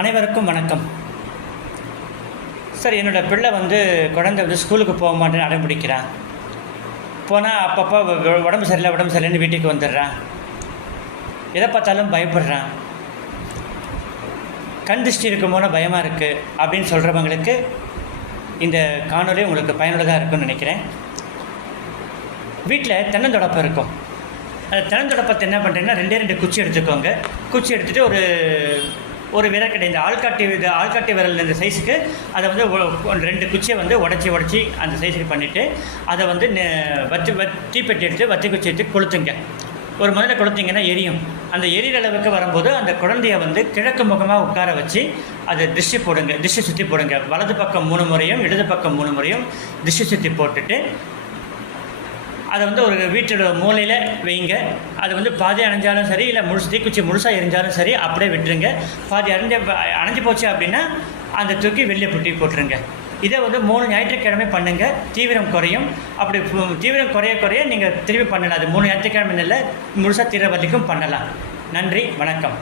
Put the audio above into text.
அனைவருக்கும் வணக்கம். சார், என்னோடய பிள்ளை குழந்தை ஸ்கூலுக்கு போக மாட்டேன்னு அடம் பிடிக்கிறான். போனால் அப்பப்போ உடம்பு சரியில்லைன்னு வீட்டுக்கு வந்துடுறான். எதை பார்த்தாலும் பயப்படுறான். கண் திருஷ்டி இருக்குமோன பயமாக இருக்குது அப்படின்னு சொல்கிறவங்களுக்கு இந்த காணொலி உங்களுக்கு பயனுள்ளதாக இருக்கும்னு நினைக்கிறேன். வீட்டில் தென்னந்தொடப்பம் இருக்கும். அந்த தென்னந்தொடப்பத்தை என்ன பண்ணுறீங்கன்னா, ரெண்டு குச்சி எடுத்துக்கோங்க. குச்சி எடுத்துகிட்டு ஒரு விரக்கடை, இந்த ஆள்காட்டி விரல் இந்த சைஸுக்கு அதை 2 குச்சியை உடச்சி அந்த சைஸுக்கு பண்ணிவிட்டு அதை தீப்பெட்டி எடுத்து வத்தி குச்சி எடுத்து கொளுத்துங்க. முதல்ல கொளுத்திங்கன்னா எரியும். அந்த எரியிற அளவுக்கு வரும்போது அந்த குழந்தைய கிழக்கு முகமாக உட்கார வச்சு அதை திஷ்டி சுற்றி போடுங்க. வலது பக்கம் 3 முறையும் இடது பக்கம் 3 முறையும் திஷ்டி சுற்றி போட்டுட்டு அதை ஒரு வீட்டோட மூலையில் வைங்க. அது பாதி அணைஞ்சாலும் சரி, இல்லை தீக்குச்சி முழுசாக எரிஞ்சாலும் சரி, அப்படியே விட்டுருங்க. பாதி அணைஞ்சு போச்சு அப்படின்னா அந்த தூக்கி வெளியே போட்டுருங்க. இதை 3 ஞாயிற்றுக்கிழமை பண்ணுங்கள். தீவிரம் குறையும். அப்படி தீவிரம் குறைய நீங்கள் திரும்பி பண்ணலாம். அது 3 ஞாயிற்றுக்கிழமை இல்லை, முழுசாக தீர வரைக்கும் பண்ணலாம். நன்றி, வணக்கம்.